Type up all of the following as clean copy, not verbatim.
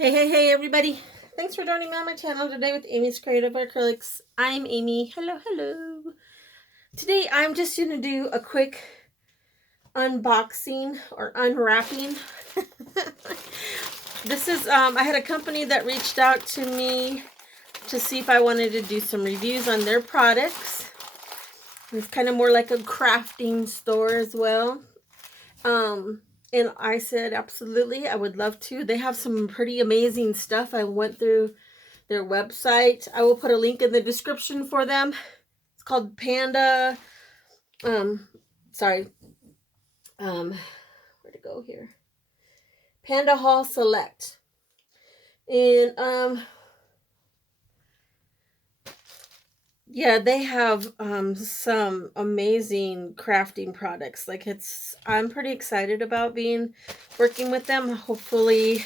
Hey everybody. Thanks for joining me on my channel today with Amy's Creative Acrylics. I'm Amy. Hello. Today I'm just going to do a quick unboxing or unwrapping. This is, I had a company that reached out to me to see if I wanted to do some reviews on their products. It's kind of more like a crafting store as well. And I said, absolutely, I would love to. They have some pretty amazing stuff. I went through their website. I will put a link in the description for them. It's called Panda, where'd it go here? Panda Hall Select. And, yeah, they have some amazing crafting products. Like I'm pretty excited about working with them. Hopefully,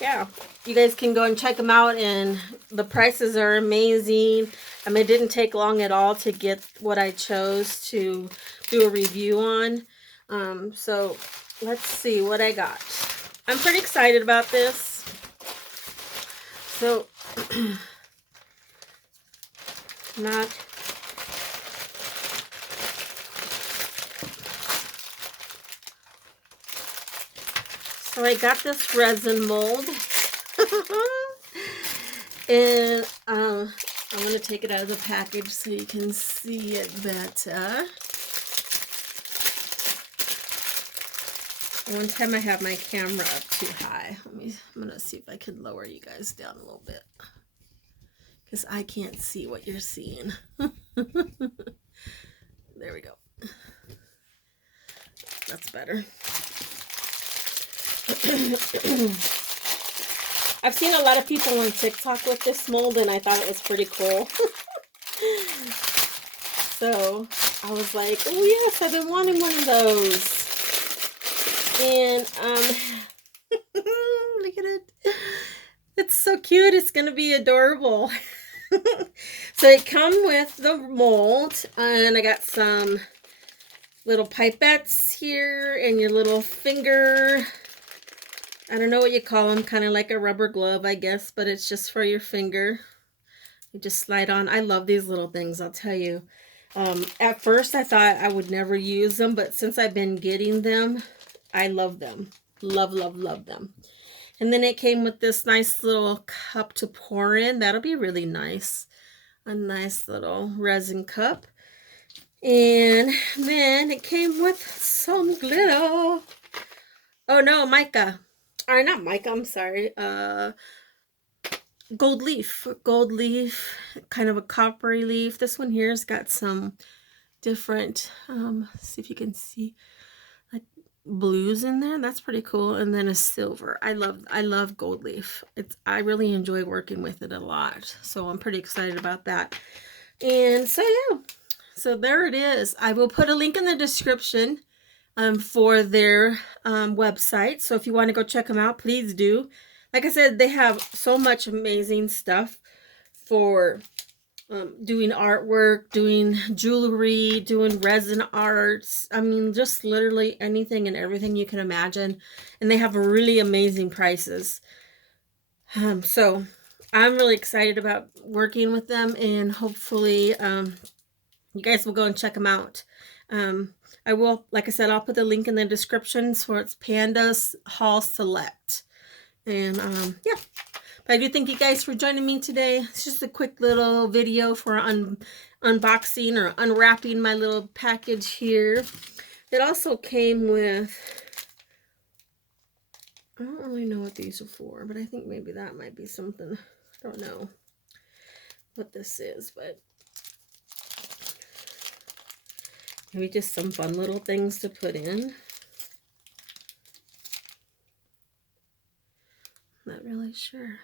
yeah, you guys can go and check them out, and the prices are amazing. I mean, it didn't take long at all to get what I chose to do a review on. So let's see what I got. I'm pretty excited about this. So So I got this resin mold. And I'm going to take it out of the package so you can see it better. One time I have my camera up too high. I'm going to see if I can lower you guys down a little bit, because I can't see what you're seeing. There we go. That's better. I've seen a lot of people on TikTok with this mold, and I thought it was pretty cool. So I was like, oh yes, I've been wanting one of those. And look at it. It's so cute. It's gonna be adorable. So it comes with the mold, and I got some little pipettes here and your little finger, I don't know what you call them, kind of like a rubber glove, I guess, but it's just for your finger. You just slide on. I love these little things, I'll tell you. At first I thought I would never use them, but since I've been getting them, I love them. Love them. And then it came with this nice little cup to pour in. That'll be really nice. A nice little resin cup. And then it came with some glitter. Oh no, mica. Or not mica, I'm sorry. Gold leaf, kind of a coppery leaf. This one here's got some different, see if you can see, like blues in there. That's pretty cool. And then a silver. I love gold leaf. I really enjoy working with it a lot. So I'm pretty excited about that. And so yeah, so there it is. I will put a link in the description for their website. So if you want to go check them out, please do. Like I said, they have so much amazing stuff for doing artwork, doing jewelry, doing resin arts. I mean, just literally anything and everything you can imagine. And they have really amazing prices. So I'm really excited about working with them, and hopefully you guys will go and check them out. I will, like I said, I'll put the link in the description for its Panda Hall Select. And yeah, but I do thank you guys for joining me today. It's just a quick little video for unboxing or unwrapping my little package here. It also came with, I don't really know what these are for, but I think maybe that might be something. I don't know what this is, but maybe just some fun little things to put in. Not really sure.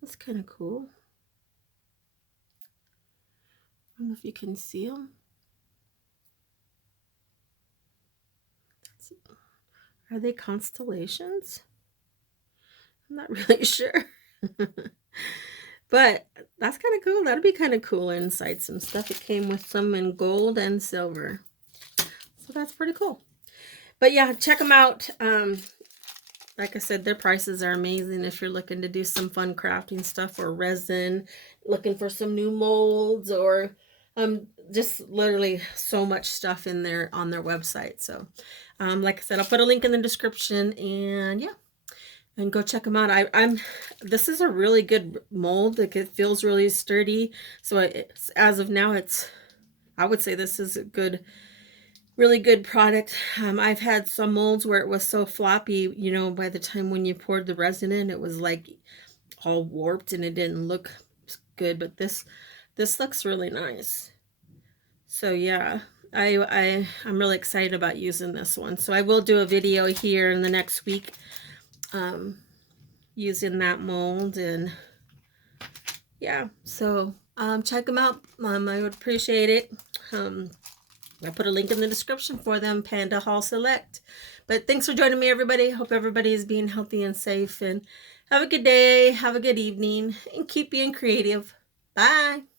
That's kind of cool. I don't know if you can see them. Are they constellations? I'm not really sure. But that's kind of cool. That'd be kind of cool inside some stuff. It came with some in gold and silver. So that's pretty cool. But yeah, check them out. Like I said, their prices are amazing if you're looking to do some fun crafting stuff or resin, looking for some new molds, or just literally so much stuff in there on their website. So like I said, I'll put a link in the description, and yeah, and go check them out. This is a really good mold. Like, it feels really sturdy. So as of now, I would say this is a really good product. I've had some molds where it was so floppy, you know, by the time when you poured the resin in, it was like all warped and it didn't look good. But this looks really nice. So yeah, I'm really excited about using this one. So I will do a video here in the next week using that mold, and yeah, so check them out. I would appreciate it. I'll put a link in the description for them, Panda Hall Select. But thanks for joining me, everybody. Hope everybody is being healthy and safe. And have a good day, have a good evening, and keep being creative. Bye.